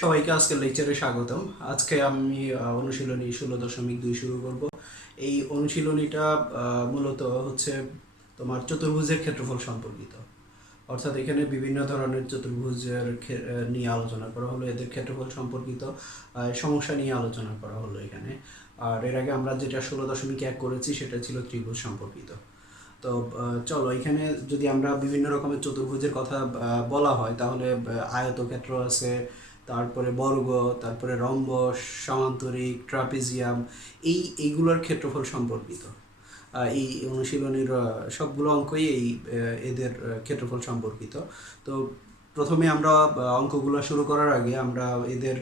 সবাইকে আজকের লেকচারে স্বাগতম। আজকে আমি অনুশীলনী 16.2 শুরু করব। এই অনুশীলনীটা মূলত হচ্ছে তোমার চতুর্ভুজের ক্ষেত্রফল সম্পর্কিত। অর্থাৎ এখানে বিভিন্ন ধরনের চতুর্ভুজের নিয়ে আলোচনা করা হলো, এদের ক্ষেত্রফল সম্পর্কিত সমস্যা নিয়ে আলোচনা করা হলো এখানে। আর এর আগে আমরা যেটা 16.1 করেছি সেটা ছিল ত্রিভুজ সম্পর্কিত। তো চলো, এখানে যদি আমরা বিভিন্ন রকমের চতুর্ভুজের কথা বলা হয় তাহলে আয়তক্ষেত্র আছে, তারপরে বর্গ, তারপরে রম্বস, সামান্তরিক, ট্রাপিজিয়াম, এইগুলোর ক্ষেত্রফল সম্পর্কিত। এই অনুশীলনীর সবগুলো অঙ্কই এদের ক্ষেত্রফল সম্পর্কিত। তো প্রথমে আমরা অঙ্কগুলো শুরু করার আগে আমরা এদের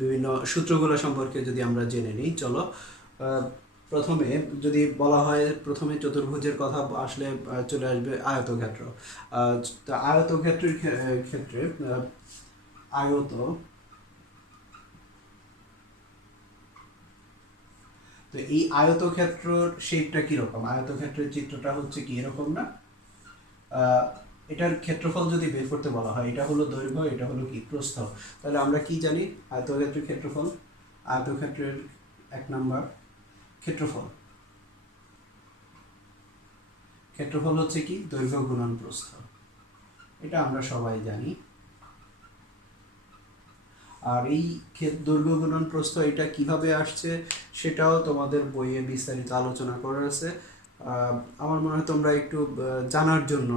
বিভিন্ন সূত্রগুলো সম্পর্কে যদি আমরা জেনে নিই। চলো, প্রথমে যদি বলা হয়, প্রথমে চতুর্ভুজের কথা আসলে চলে আসবে আয়তক্ষেত্র। তো আয়তক্ষেত্রের ক্ষেত্রে আয়ত, তো এই আয়তক্ষেত্রের শেপটা কিরকম? আয়তক্ষেত্রের চিত্রটা হচ্ছে কি এরকম না? এটার ক্ষেত্রফল যদি বের করতে বলা হয়, এটা হলো দৈর্ঘ্য, এটা হলো কি প্রস্থ। তাহলে আমরা কি জানি আয়তক্ষেত্রের ক্ষেত্রফল? আয়তক্ষেত্রের 1 নাম্বার ক্ষেত্রফল, ক্ষেত্রফল হচ্ছে কি দৈর্ঘ্য গুণন প্রস্থ। এটা আমরা সবাই জানি। আর এই দৈর্ঘ্য গুণন প্রস্থ এটা কিভাবে আসছে সেটাও তোমাদের বইয়ে বিস্তারিত আলোচনা করা আছে। আমার মনে হয় তোমরা একটু জানার জন্য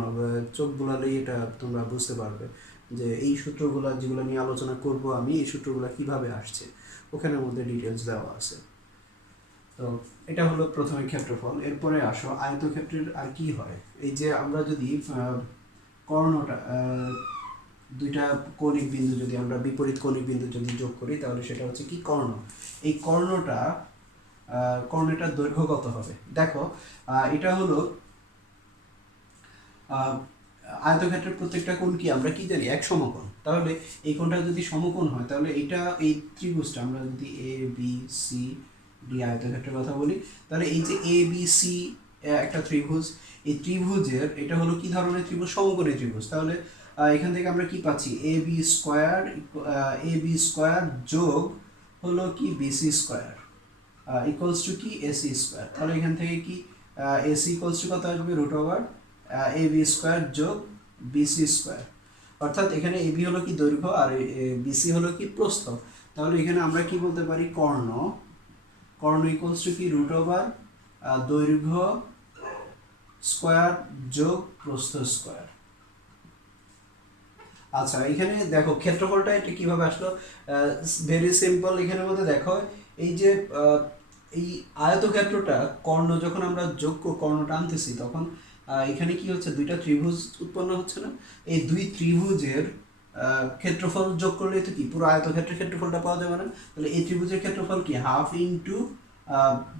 চোখ বুলালেই এটা তোমরা বুঝতে পারবে যে এই সূত্রগুলো যেগুলো নিয়ে আলোচনা করব আমি, এই সূত্রগুলো কিভাবে আসছে ওখানের মধ্যে ডিটেলস দেওয়া আছে। তো এটা হলো প্রথমে ক্ষেত্রফল। এরপরে আসো আয়তক্ষেত্রের আর কি হয়। এই যে আমরা যদি কর্ণটা, দুইটা কৌণিক বিন্দু যদি আমরা বিপরীত কৌণিক বিন্দু যদি যোগ করি তাহলে সেটা হচ্ছে কি কর্ণ। এই কর্ণটার দৈর্ঘ্য কত হবে? দেখো, এটা হলো আয়তক্ষেত্রের প্রত্যেকটা কোণ কি আমরা কি জানি? এক সমকোণ। তাহলে এই কোণটা যদি সমকোণ হয় তাহলে এটা, এই ত্রিভুজটা আমরা যদি এ বি সি ডি আয়তক্ষেত্রের কথা বলি, তাহলে এই যে এ বি সি একটা ত্রিভুজ, এই ত্রিভুজের এটা হলো কি ধরনের ত্রিভুজ? সমকোণী ত্রিভুজ। তাহলে এখান থেকে আমরা কি পাচ্ছি? এ বি স্কোয়ার যোগ হলো কি বিসি স্কোয়ার ইকুয়ালস টু কি এসি স্কোয়ার। তাহলে এখান থেকে কি এসি ইকুয়ালস টু কত আসবে? Root over A B square যোগ বিসি স্কোয়ার। অর্থাৎ এখানে এবি হলো কি দৈর্ঘ্য আর বিসি হলো কি প্রস্থ। তাহলে এখানে আমরা কি বলতে পারি? কর্ণ ইকুয়ালস টু কি রুট ওভার দৈর্ঘ্য স্কোয়ার যোগ প্রস্থ স্কোয়ার। আচ্ছা, এখানে দেখো ক্ষেত্রফলটা এটা কিভাবে আসলো? Very simple. এখানের মধ্যে দেখো এই যে এই আয়তক্ষেত্রটা কর্ণ যখন আমরা যোগ কর্ণটা আনতেছি তখন এখানে কি হচ্ছে? দুইটা ত্রিভুজ উৎপন্ন হচ্ছে না? এই দুই ত্রিভুজের ক্ষেত্রফল যোগ করলে তো কি পুরো আয়তক্ষেত্রের ক্ষেত্রফলটা পাওয়া যাবে না? তাহলে এই ত্রিভুজের ক্ষেত্রফল কি হাফ ইন্টু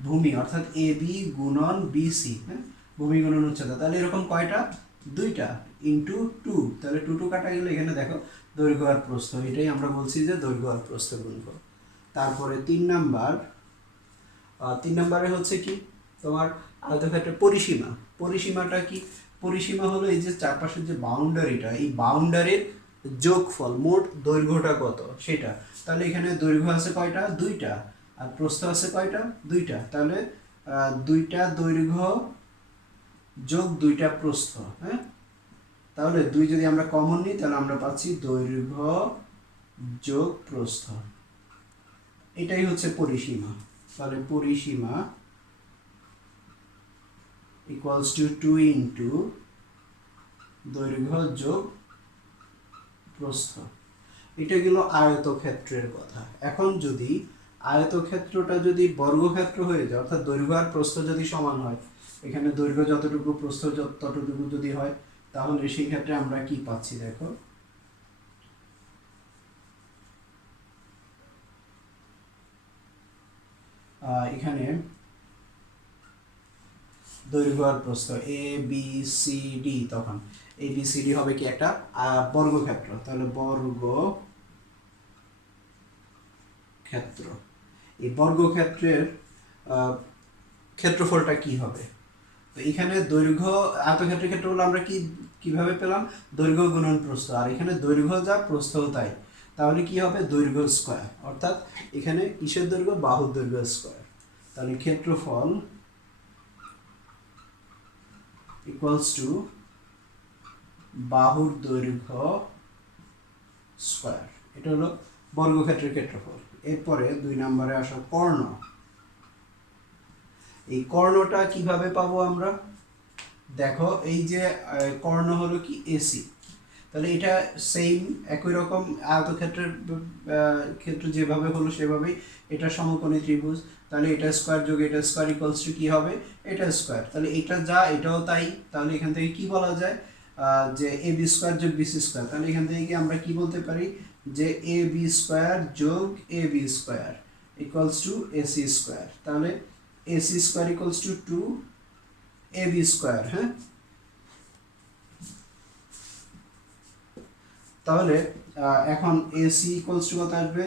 ভূমি, অর্থাৎ এ বি গুণন বিসি, হ্যাঁ, ভূমি গুণন উচ্চতা। তাহলে এরকম কয়টা? দুইটা, ইন্টু টু। তাহলে টু টু কাটা গেলে এখানে দেখো দৈর্ঘ্য আর প্রস্থ, এটাই আমরা বলছি যে দৈর্ঘ্য আর প্রস্থ গুণফল। তারপরে 3 নম্বরে হচ্ছে কি তোমার আয়তক্ষেত্রের পরিসীমা। পরিসীমাটা কি? পরিসীমা হলো এই যে চারপাশের যে বাউন্ডারিটা, এই বাউন্ডারির যোগফল, মোট দৈর্ঘ্যটা কত সেটা। তাহলে এখানে দৈর্ঘ্য আছে কয়টা? দুইটা। আর প্রস্থ আছে কয়টা? দুইটা। তাহলে দুইটা দৈর্ঘ্য যোগ দুইটা প্রস্থ, হ্যাঁ। তাহলে দুই যদি আমরা কমন নিই তাহলে আমরা পাচ্ছি দৈর্ঘ্য যোগ প্রস্থ। এটাই হচ্ছে পরিসীমা। তাহলে পরিসীমা ইকুয়ালস টু 2 ইন্টু দৈর্ঘ্য যোগ প্রস্থ। এটা গেল আয়তক্ষেত্রের কথা। এখন যদি আয়তক্ষেত্রটা যদি বর্গক্ষেত্র হয়ে যায়, অর্থাৎ দৈর্ঘ্য আর প্রস্থ যদি সমান হয়, এখানে দৈর্ঘ্য যতটুকু প্রস্থ ততটুকু যদি হয়, তাহলে সেই ক্ষেত্রে আমরা কি পাচ্ছি? দেখো, এখানে দৈর্ঘ্য আর প্রস্থ এ বি সি ডি, তখন এ বি সি ডি হবে কি একটা বর্গক্ষেত্র। তাহলে বর্গক্ষেত্র, এই বর্গক্ষেত্রের ক্ষেত্রফলটা কি হবে? তো এখানে দৈর্ঘ্য, আয়তক্ষেত্রের ক্ষেত্রফল আমরা কিভাবে পেলাম? দৈর্ঘ্য গুণন প্রস্থ। আর এখানে দৈর্ঘ্য যা প্রস্থও তাই। তাহলে কি হবে, দৈর্ঘ্য স্কয়ার, অর্থাৎ এখানে কিসের দৈর্ঘ্য, বাহুর দৈর্ঘ্য স্কয়ার। তাহলে ক্ষেত্রফল ইকুয়ালস টু বাহুর দৈর্ঘ্য স্কয়ার। এটা হলো বর্গক্ষেত্রের ক্ষেত্রফল। এরপরে 2 নম্বরে আসো কর্ণ। এই কর্ণটা কিভাবে পাবো আমরা, দেখো এই যে কর্ণ হলো কি এসি, তাহলে এটা সেম একই রকম আয়তক্ষেত্রের ক্ষেত্র যেভাবে হলো সেভাবেই এটা সমকোণী ত্রিভুজ। তাহলে এটা স্কয়ার যোগ এটা স্কয়ার ইকুয়ালস টু কি হবে, এটা স্কয়ার। তাহলে এটা যা এটাও তাই। তাহলে এখান থেকে কি বলা যায়, যে এ বি স্কয়ার যোগ বিসি স্কয়ার। তাহলে এখান থেকে কি আমরা কি বলতে পারি, যে এ বি স্কয়ার যোগ A B square equals to AC square. তাহলে AC square equals to 2 A B square. হ্যাঁ, তাহলে এখন এসি ইকুয়ালস টু কত আসবে,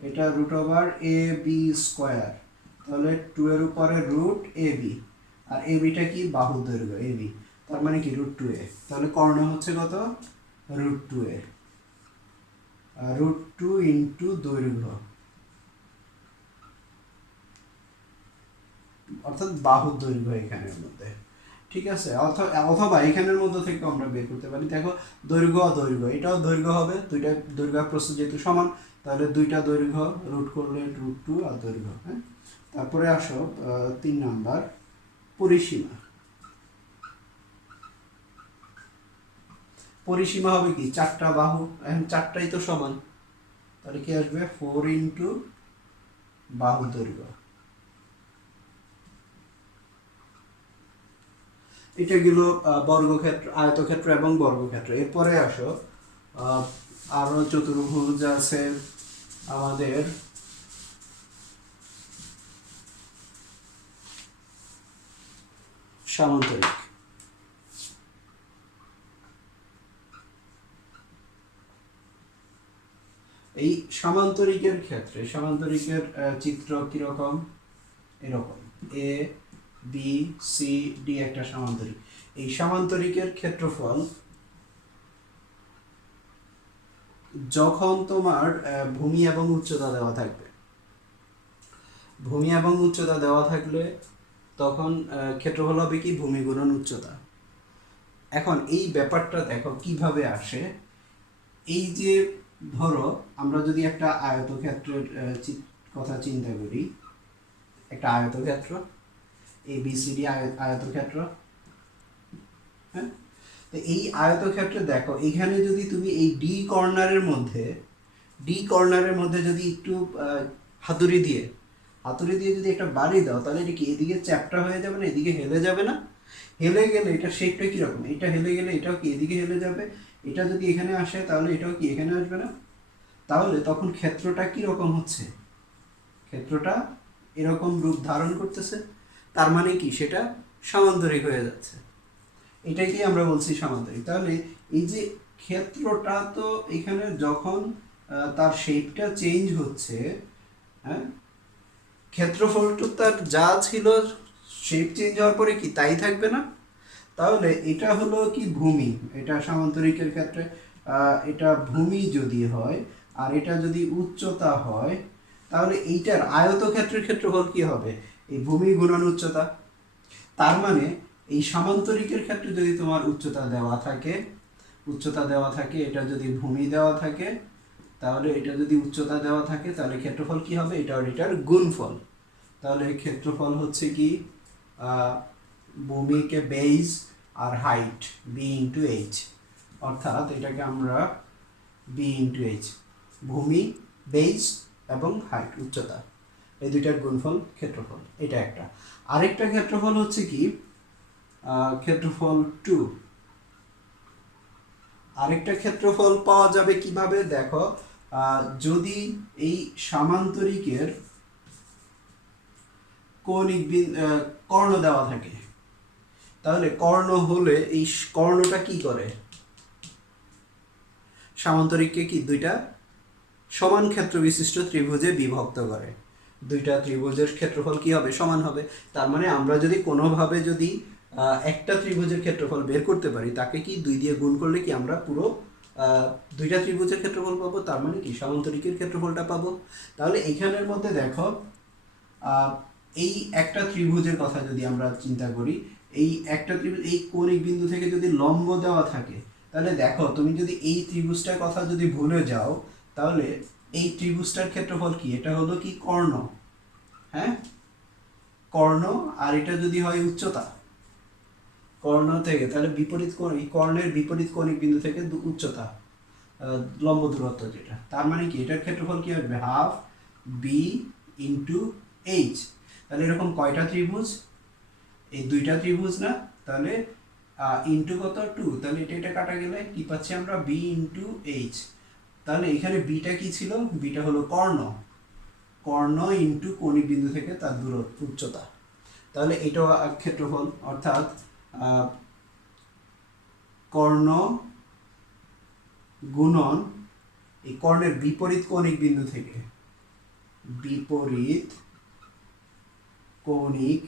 এটা root over A B square. তাহলে 2 এর উপরে রুট এ বি, আর এ বিটা কি, বাহুর দৈর্ঘ্য এ বি, তার মানে কি রুট 2 এ। তাহলে কর্ণ হচ্ছে কত, রুট 2 এ, রুট 2 ইন্টু দৈর্ঘ্য, অর্থাৎ বাহুর দৈর্ঘ্য এখানের মধ্যে। ঠিক আছে, অথবা এখানের মধ্যে থেকে আমরা বের করতে পারি। দেখো দৈর্ঘ্য দৈর্ঘ্য, এটাও দৈর্ঘ্য হবে, দুইটা দৈর্ঘ্য প্রস্থ যেহেতু সমান, তাহলে দুইটা দৈর্ঘ্য রুট করলে রুট 2 আর দৈর্ঘ্য। হ্যাঁ, তারপরে আসো 3 নাম্বার পরিসীমা। পরিসীমা হবে কি, 4টা বাহু, এখন 4টাই তো সমান, তাহলে কি আসবে 4 ইন্টু বাহু দৈর্ঘ্য। এটা গেল বর্গক্ষেত্র, আয়তক্ষেত্র এবং বর্গক্ষেত্র। এরপরে আসো আরো চতুর্ভুজ আছে আমাদের, সামান্তরিক। এই সামান্তরিকের ক্ষেত্রে সামান্তরিকের চিত্র কিরকম, এরকম এ বি সি ডি একটা সামান্তরিক। এই সামান্তরিকের ক্ষেত্রফল যখন তোমার ভূমি এবং উচ্চতা দেওয়া থাকবে, ভূমি এবং উচ্চতা দেওয়া থাকলে তখন ক্ষেত্রফল হবে কি, ভূমি গুণন উচ্চতা। এখন এই ব্যাপারটা দেখো কিভাবে আসে। এই যে ধরো আমরা যদি একটা আয়তক্ষেত্রের কথা চিন্তা করি, একটা আয়তক্ষেত্র এ বি সি ডি আয়তক্ষেত্র। হ্যাঁ, তো এই আয়তক্ষেত্রে দেখো এখানে যদি তুমি এই ডি কর্নারের মধ্যে যদি একটু হাতুড়ি দিয়ে যদি একটা বাড়ি দাও, তাহলে এটা কি এদিকে চ্যাপ্টা হয়ে যাবে না, এদিকে হেলে যাবে না? হেলে গেলে এটা শেপটা কিরকম, এটা হেলে গেলে এটাও কি এদিকে হেলে যাবে, এটা যদি এখানে আসে তাহলে এটাও কি এখানে আসবে না? তাহলে তখন ক্ষেত্রটা কিরকম হচ্ছে, ক্ষেত্রটা এরকম রূপ ধারণ করতেছে, তার মানে কি সেটা সামান্তরিক হয়ে যাচ্ছে। এটাকে আমরা বলছি সামান্তরিক। তাহলে এই যে ক্ষেত্রটা, তো এখানে যখন তার শেপটা চেঞ্জ হচ্ছে, হ্যাঁ, ক্ষেত্রফলটা তার যা ছিল শেপ চেঞ্জ হওয়ার পরে কি তাই থাকবে না? তাহলে এটা হলো কি ভূমি, এটা সামান্তরিকের ক্ষেত্রে এটা ভূমি যদি হয় আর এটা যদি উচ্চতা হয়, তাহলে এইটার আয়তক্ষেত্রের ক্ষেত্রফল কি হবে, এই ভূমি গুণন উচ্চতা। তার মানে এই সামান্তরিকের ক্ষেত্রে যদি তোমার উচ্চতা দেওয়া থাকে, এটা যদি ভূমি দেওয়া থাকে, তাহলে এটা যদি উচ্চতা দেওয়া থাকে, তাহলে ক্ষেত্রফল কি হবে, এটা আর এটার গুণফল। তাহলে ক্ষেত্রফল হচ্ছে কি, ভূমিকে বেস আর হাইট বি ইন্টু এইচ, অর্থাৎ এটাকে আমরা বি ইন্টু এইচ, ভূমি বেস এবং হাইট উচ্চতা, এই দুইটার গুণফল ক্ষেত্রফল। এটা একটা। আরেকটা ক্ষেত্রফল হচ্ছে কি, ক্ষেত্রফল 2। আরেকটা ক্ষেত্রফল পাওয়া যাবে কিভাবে, দেখো যদি এই সামান্তরিকের কৌণিক কর্ণ দেওয়া থাকে, তাহলে কর্ণ হলে এই কর্ণটা কি করে, সামান্তরিককে কি দুইটা সমান ক্ষেত্র বিশিষ্ট ত্রিভুজে বিভক্ত করে। দুইটা ত্রিভুজের ক্ষেত্রফল কি হবে, সমান হবে। তার মানে আমরা যদি কোনোভাবে যদি একটা ত্রিভুজের ক্ষেত্রফল বের করতে পারি, তাকে কি 2 দিয়ে গুণ করলে কি আমরা পুরো আহ, দুইটা ত্রিভুজের ক্ষেত্রফল পাবো, তার মানে কি সমান্তরিকের ক্ষেত্রফলটা পাবো। তাহলে এইখানের মধ্যে দেখো আহ, এই একটা ত্রিভুজের কথা যদি আমরা চিন্তা করি, এই একটা ত্রিভুজ এই কৌণিক বিন্দু থেকে যদি লম্ব দেওয়া থাকে, তাহলে দেখো তুমি যদি এই ত্রিভুজটার কথা যদি ভুলে যাও, তাহলে এই ত্রিভুজটার ক্ষেত্রফল কি, এটা হলো কি কর্ণ, হ্যাঁ কর্ণ, আর এটা যদি হয় উচ্চতা, কর্ণ থেকে তাহলে বিপরীত কোণ, এই কর্ণের বিপরীত কৌণিক বিন্দু থেকে উচ্চতা, লম্ব দূরত্ব যেটা, তার মানে কি এটার ক্ষেত্রফল কি হবে, হাফ বি ইন্টু এইচ। তাহলে এরকম কয়টা ত্রিভুজ, এই দুইটা ত্রিভুজ না, তাহলে ইন্টু কত 2, তাহলে এটা এটা কাটা গেলে কি পাচ্ছি আমরা, বি ইন্টু এইচ। তাহলে এখানে বিটা কি ছিল, বিটা হলো কর্ণ, কর্ণ ইন্টু কৌণিক বিন্দু থেকে তার দূরত্ব উচ্চতা। তাহলে এটাও ক্ষেত্রফল, অর্থাৎ কর্ণ গুণন এই কর্ণের বিপরীত কৌণিক বিন্দু থেকে, বিপরীত কৌণিক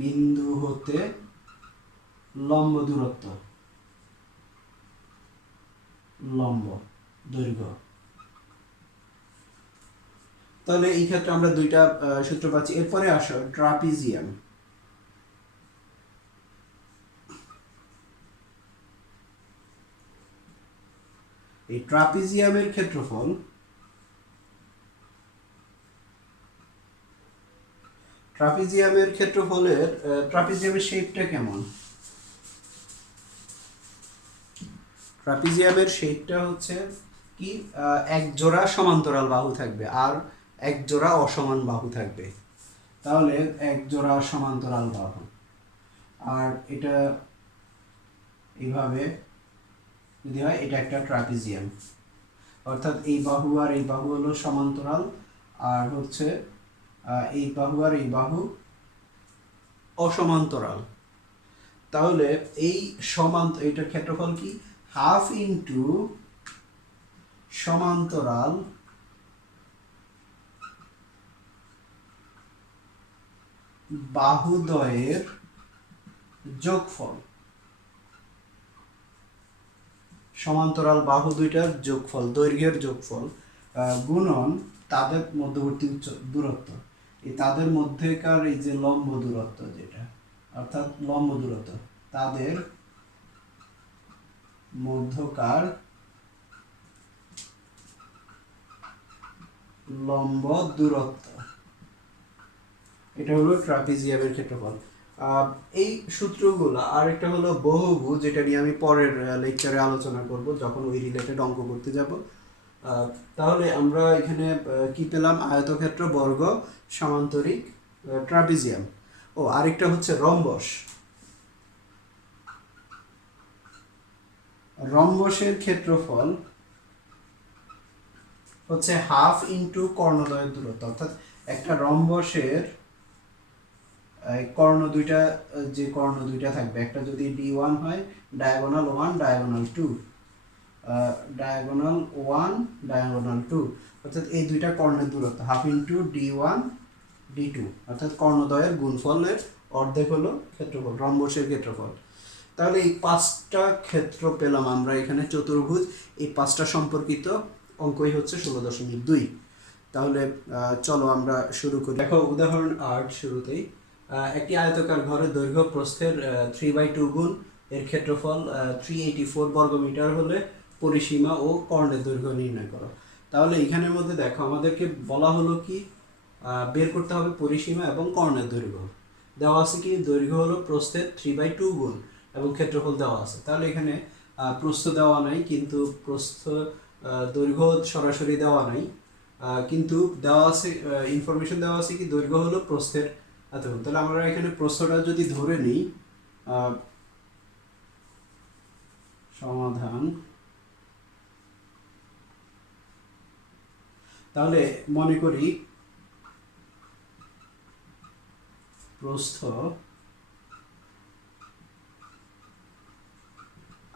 বিন্দু হতে লম্ব দূরত্ব, লম্ব দৈর্ঘ্য। তাহলে এই ক্ষেত্রে আমরা দুইটা সূত্র পাচ্ছি। এরপরে আসো ট্রাপিজিয়াম। এই ট্রাপিজিয়ামের ক্ষেত্রফল, ট্রাপিজিয়ামের ক্ষেত্রফলের ট্রাপিজিয়ামের শেপটা কেমন, ট্রাপিজিয়ামের শেপটা হচ্ছে কি, এক জোড়া সমান্তরাল বাহু থাকবে আর এক জোড়া অসমান বাহু থাকবে। তাহলে এক জোড়া সমান্তরাল বাহু, আর এটা এইভাবে যদি হয়, এটা একটা ট্রাপিজিয়াম, অর্থাৎ এই বাহু আর এই বাহু হলো সমান্তরাল, আর হচ্ছে এই বাহু আর এই বাহু অসমান্তরাল। তাহলে এই এটার ক্ষেত্রফল কি, হাফ ইন্টু সমান্তরাল বাহুদ্বয়ের যোগফল, সমান্তরাল বাহু দুইটার যোগফল, দৈর্ঘ্যের যোগফল গুণন তাদের মধ্যবর্তী দূরত্ব, এই তাদের মধ্যেকার এই যে লম্ব দূরত্ব যেটা, অর্থাৎ লম্ব দূরত্ব, তাদের মধ্যকার লম্ব দূরত্ব, এটা হলো ট্রাপিজিয়ামের ক্ষেত্রফল। এই সূত্রগুলো, আর একটা হলো বহুভুজ, যেটা নিয়ে আমি পরের লেকচারে আলোচনা করব যখন ওই রিলেটেড অঙ্ক করতে যাব। তাহলে আমরা এখানে কি পেলাম, আয়তক্ষেত্র, বর্গ, সমান্তরিক, ট্রাপিজিয়াম। ও আরেকটা হচ্ছে রম্বস। রম্বসের ক্ষেত্রফল হচ্ছে হাফ ইন্টু কর্ণদ্বয়ের দূরত্ব, অর্থাৎ একটা রম্বসের কর্ণ দুইটা, যে কর্ণ দুইটা থাকবে, একটা যদি D1 হয়, ডায়াগোনাল 1 ডায়াগোনাল 2, ডায়াগোনাল 1 ডায়াগোনাল 2, অর্থাৎ এই দুইটা কর্ণের দূরত্ব হাফ ইন্টু D1 D2, অর্থাৎ কর্ণদ্বয়ের গুণফলের অর্ধেক হলো ক্ষেত্রফল, রম্বসের ক্ষেত্রফল। তাহলে এই পাঁচটা ক্ষেত্র পেলাম আমরা এখানে, চতুর্ভুজ, এই পাঁচটা সম্পর্কিত অঙ্কই হচ্ছে 16.2। তাহলে চলো আমরা শুরু করি। দেখো উদাহরণ 8 শুরুতেই, একটি আয়তাকার ঘরের দৈর্ঘ্য প্রস্থের 3/2 গুণ এর ক্ষেত্রফল 384 বর্গমিটার হলে পরিসীমা ও কর্ণের দৈর্ঘ্য নির্ণয় করো। তাহলে এখানের মধ্যে দেখো আমাদেরকে বলা হলো কি, বের করতে হবে পরিসীমা এবং কর্ণের দৈর্ঘ্য। দেওয়া আছে কি, দৈর্ঘ্য হলো প্রস্থের 3/2 গুণ এবং ক্ষেত্রফল দেওয়া আছে। তাহলে এখানে প্রস্থ দেওয়া নাই, কিন্তু প্রস্থ দৈর্ঘ্য সরাসরি দেওয়া নাই, কিন্তু দেওয়া আছে, ইনফরমেশন দেওয়া আছে কি, দৈর্ঘ্য হলো প্রস্থের এতক্ষণ। তাহলে আমরা এখানে প্রস্থটা যদি ধরে নিই, সমাধান, তাহলে মনে করি প্রস্থ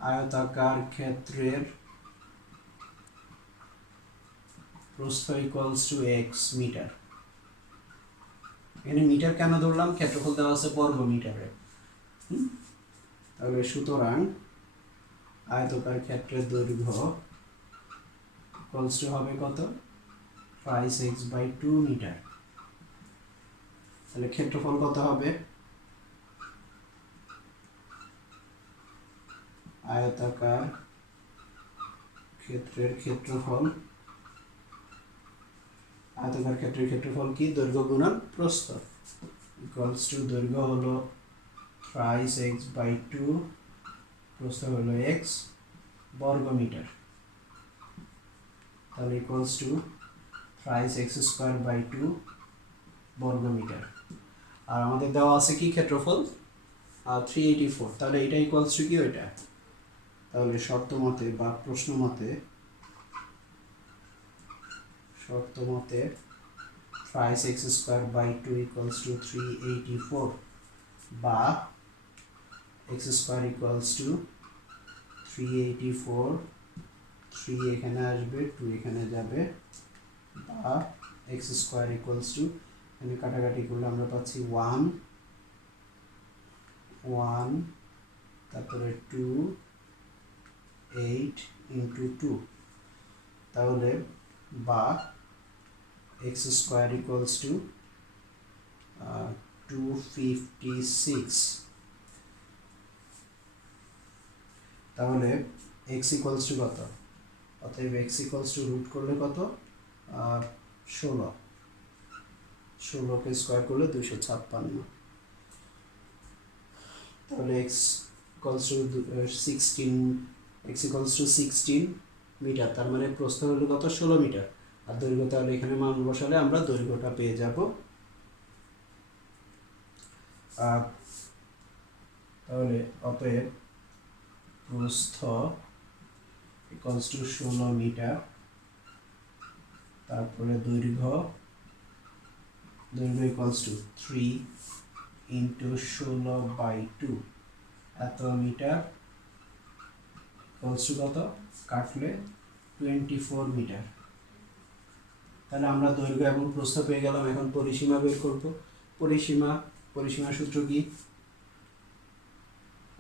আয়তাকার ক্ষেত্রের প্রস্থ ইকুয়ালস টু এক্স মিটার। এখানে মিটার কেন ধরলাম, ক্ষেত্রফল দেওয়া আছে বর্গ মিটারে। তাহলে সুতরাং আয়তকার ক্ষেত্রের দৈর্ঘ্য ইকুয়ালস টু হবে কত 5x/2 মিটার। তাহলে ক্ষেত্রফল কত হবে আয়তাকার ক্ষেত্রের ক্ষেত্রফল, আয়তাকার ক্ষেত্রের ক্ষেত্রফল কি দৈর্ঘ্য গুণন প্রস্থ ইকুয়ালস টু দৈর্ঘ্য হলো 5x/2 প্রস্থ হলো x বর্গ মিটার। তাহলে ইকুয়ালস টু 5x² 2 বর্গ মিটার। আর আমাদের দেওয়া আছে কি ক্ষেত্রফল 384। তাহলে এটা ইকুয়ালস টু কি ওইটা। তাহলে শর্ত মতে বা প্রশ্ন মতে 5x² 2 ইকুয়ালস টু 384 বা x² ইকুয়ালস টু 384, 3 এখানে আসবে 2 এখানে যাবে, বা x² ইকুয়ালস টু এখানে কাটাকাটি করলে আমরা পাচ্ছি 1 1 তারপরে 2 8 ইন্টু 2। তাহলে বা x² ইকুয়ালস টু 256। তাহলে x ইকুয়ালস টু কত, অতএব x ইকুয়ালস টু রুট করলে কত 16, 16কে স্কোয়ার করলে 256। তাহলে x equals to 16, x equals to 16 metre. তার মানে প্রস্থ হলো কত 16 মিটার, আর দৈর্ঘ্য তাহলে এখানে মান বসালে আমরা দৈর্ঘ্যটা পেয়ে যাব। তাহলে অতএব প্রস্থ ইকুয়ালস টু 16 মিটার, তারপরে দৈর্ঘ্য ইকুয়ালস টু 3 ইন্টু 16/2 এত মিটার ইকুয়ালস টু কত, কাটলে 24 মিটার। তাহলে আমরা দৈর্ঘ্য এবং প্রস্থ পেয়ে গেলাম। এখন পরিসীমা বের করব। পরিসীমা সূত্র কি,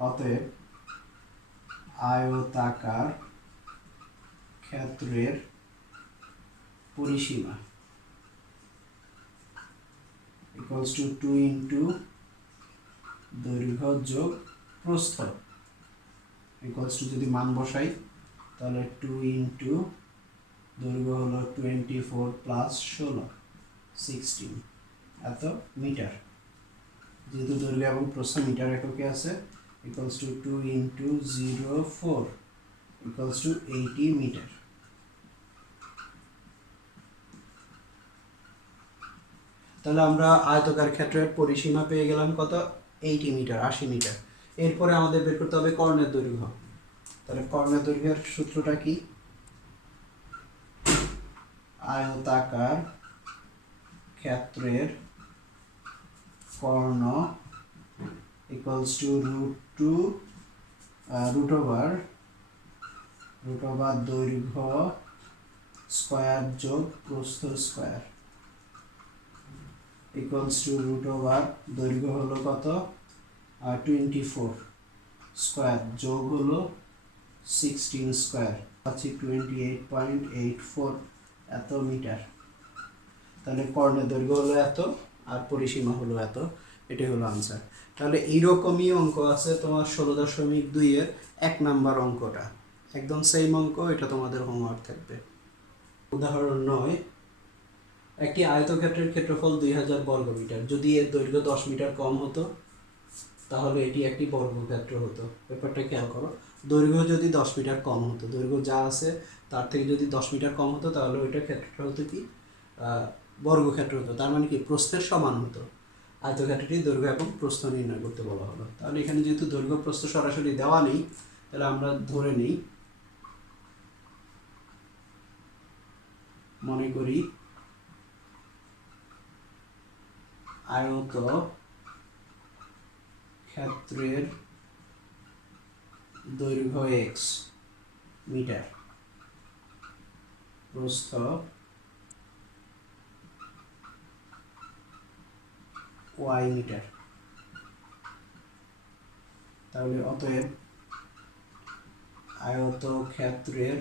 অতএব আয়তাকার ক্ষেত্রের পরিসীমা ইকুয়ালস টু 2 ইন্টু দৈর্ঘ্য যোগ প্রস্থ ইকুয়ালস টু, যদি মান বসাই তাহলে 2 ইন্টু দৈর্ঘ্য হলো 24 প্লাস 16 এত মিটার। যেহেতু দৈর্ঘ্য এবং প্রস্থ মিটার এককে আছে, equals to 2 into 04 equals to 80 metre. তাহলে আমরা আয়তকার ক্ষেত্রের পরিসীমা পেয়ে গেলাম কত 80 মিটার, 80 মিটার। এরপরে আমাদের বের করতে হবে কর্ণের দৈর্ঘ্য। তাহলে কর্ণের দৈর্ঘ্যের সূত্রটা কি, আয়তাকার ক্ষেত্রের কর্ণ ইকুয়ালস টু রুট ওভার দৈর্ঘ্য স্কয়ার যোগ প্রস্থ square equals to root over দৈর্ঘ্য হলো কত 24 স্কয়ার যোগ হলো 16 স্কয়ার, পাচ্ছি 28.84 এত মিটার। তাহলে কর্ণের দৈর্ঘ্য হলো এত আর পরিসীমা হলো এত, এটাই হলো আনসার। তাহলে এইরকমই অঙ্ক আছে তোমার 16.2 এর 1 নাম্বার অঙ্কটা, একদম সেম অঙ্ক, এটা তোমাদের হোমওয়ার্ক থাকবে। উদাহরণ 9, একটি আয়তক্ষেত্রের ক্ষেত্রফল 2000 বর্গমিটার। যদি এর দৈর্ঘ্য 10 মিটার কম হতো তাহলে এটি একটি বর্গক্ষেত্র হতো। ব্যাপারটা খেয়াল করো, দৈর্ঘ্য যদি 10 মিটার কম হতো, দৈর্ঘ্য যা আছে তার থেকে যদি 10 মিটার কম হতো তাহলে ওইটা ক্ষেত্রটা হতো কি বর্গক্ষেত্র হতো। তার মানে কি প্রস্থের সমান হতো। আয়তক্ষেত্রটি দৈর্ঘ্য এবং প্রস্থ নির্ণয় করতে বলা হলো। তাহলে এখানে যেহেতু দৈর্ঘ্য প্রস্থ সরাসরি দেওয়া নেই, তাহলে আমরা ধরে নিই, মনে করি আয়ত ক্ষেত্রের দৈর্ঘ্য x মিটার, প্রস্থ y মিটার। তাহলে অতএব আয়তক্ষেত্রের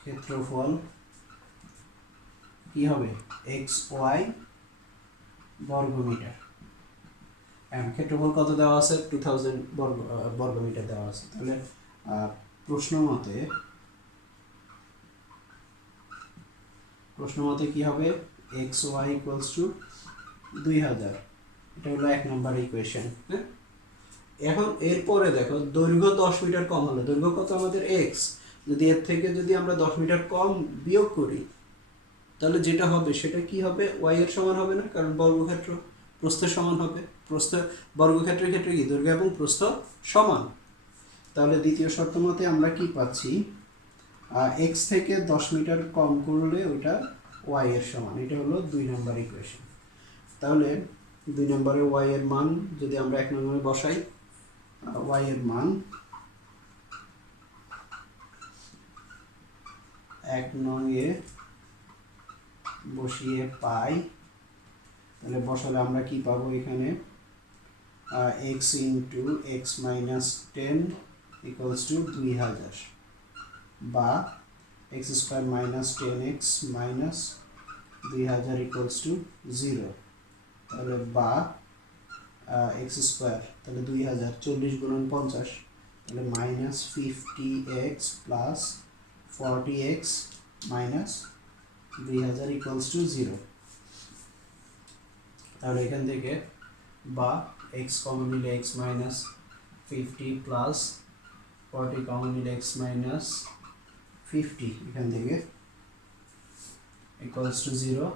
ক্ষেত্রফল কি হবে এক্স ওয়াই বর্গমিটার। ক্ষেত্রফল কত দেওয়া আছে 2000 বর্গমিটার দেওয়া আছে। তাহলে প্রশ্ন মতে কি হবে এক্স ওয়াই ইকুয়ালস টু 2000। এটা হলো 1 নম্বর ইকুয়েশন। হ্যাঁ, এখন এরপরে দেখো দৈর্ঘ্য 10 মিটার কম হলো, দৈর্ঘ্য কত আমাদের এক্স, যদি এর থেকে যদি আমরা 10 মিটার কম বিয়োগ করি তাহলে যেটা হবে সেটা কি হবে ওয়াই এর সমান হবে না, কারণ বর্গক্ষেত্র প্রস্থের সমান হবে। বর্গক্ষেত্রের ক্ষেত্রে কি দৈর্ঘ্য এবং প্রস্থ সমান। তাহলে দ্বিতীয় শর্ত মতে আমরা কি পাচ্ছি এক্স থেকে 10 মিটার কম করলে ওইটা ওয়াই এর সমান। এটা হলো 2 নম্বর ইকুয়েশন। তাহলে 2 নম্বরে ওয়াই এর মান যদি আমরা 1 নম্বরে বসাই, ওয়াই এর মান 1 নংয়ে বসিয়ে পাই, তাহলে বসালে আমরা কি পাবো এখানে x into x minus 10 equals to 2000 বা x square minus 10x minus 2000 equals to 0। তাহলে বা এক্স স্কোয়ার, তাহলে 2000 40 গুণন 50, তাহলে minus 50x plus 40x minus 2000 equals to 0। তাহলে এখান থেকে বা এক্স কমন নিলে এক্স মাইনাস 50 প্লাস 40 কমন নিলে এক্স মাইনাস 50 এখান থেকে ইকুয়ালস টু 0।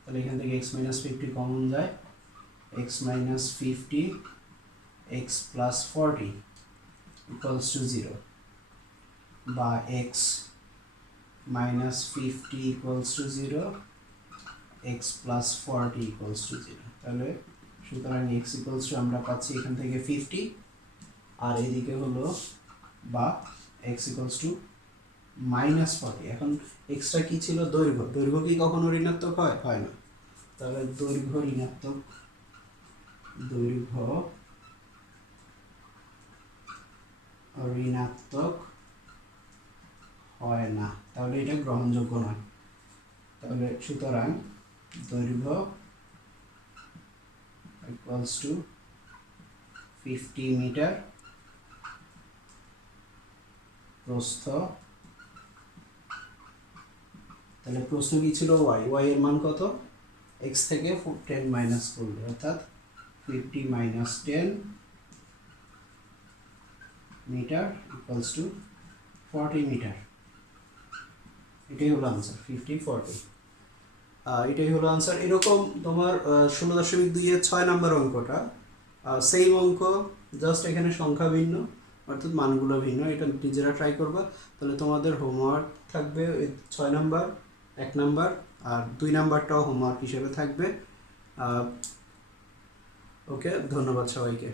তাহলে এখান থেকে এক্স মাইনাস 50 কমন যায়, x minus 50 x plus 40 equals to 0 বা x minus 50 equals to 0 x plus 40 equals to 0। তাহলে সুতরাং এক্স ইকুয়ালস টু আমরা পাচ্ছি এখান থেকে 50 আর এদিকে হলো বা এক্স ইকুয়ালস টু মাইনাস 40। এখন এক্সট্রা কি ছিল দৈর্ঘ্য, দৈর্ঘ্য কি কখনো ঋণাত্মক হয় না। তাহলে দৈর্ঘ্য ঋণাত্মক হয় না, তাহলে এটা গ্রহণযোগ্য নয়। তাহলে সুতরাং দৈর্ঘ্য ইকুয়ালস টু 50 মিটার, প্রস্থ, তাহলে প্রস্থ কি ছিল ওয়াই, ওয়াই এর মান কত এক্স থেকে 10 মাইনাস করলে অর্থাৎ 50 minus 10 metre equals to 40 metre. এটাই হলো আনসার 50 40। এটাই হলো আনসার। এরকম তোমার 16.2 এর 6 নম্বর অঙ্কটা সেম অঙ্ক, জাস্ট এখানে সংখ্যা ভিন্ন অর্থাৎ মানগুলো ভিন্ন। এটা নিজেরা ট্রাই করবা, তাহলে তোমাদের হোমওয়ার্ক থাকবে 6 নাম্বার 1 নাম্বার আর 2 নাম্বারটাও হোমওয়ার্ক হিসেবে থাকবে। ওকে, ধন্যবাদ সবাইকে।